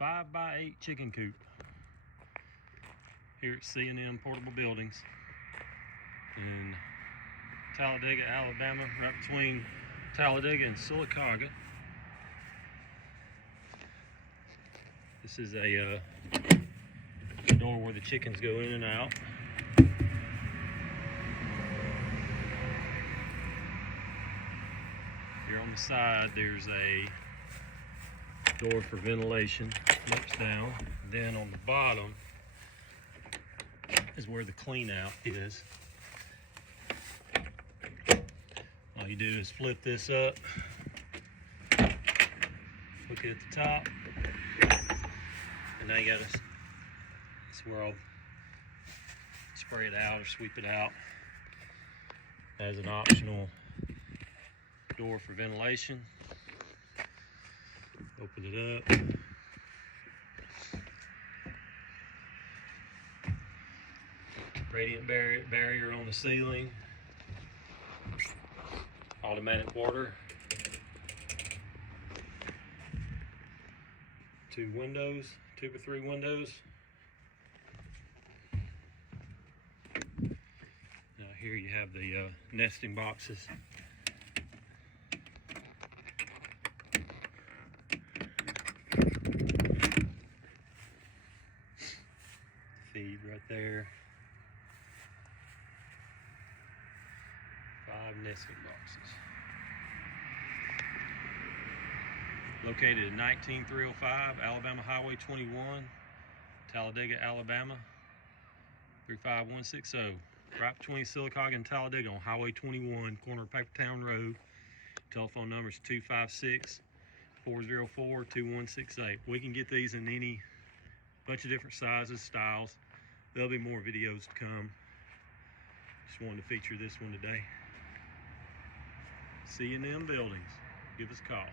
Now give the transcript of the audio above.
5x8 chicken coop here at C&M Portable Buildings in Talladega, Alabama, right between Talladega and Sylacauga. This is a door where the chickens go in and out. Here on the side there's a door for ventilation, flips down. Then on the bottom is where the clean out is. All you do is flip this up, hook it at the top, and now you gotta, it's where I'll spray it out or sweep it out. As an optional door for ventilation. Open it up. Radiant barrier on the ceiling. Automatic water. 2 windows, 2 or 3 windows. Now here you have the nesting boxes. Feed right there. 5 nesting boxes. Located at 19305 Alabama Highway 21, Talladega, Alabama 35160. Right between Sylacauga and Talladega on Highway 21, corner of Papertown Road. Telephone number is 256-404-2168. We can get these in any bunch of different sizes, styles. There'll be more videos to come. Just wanted to feature this one today. C&M Buildings. Give us a call.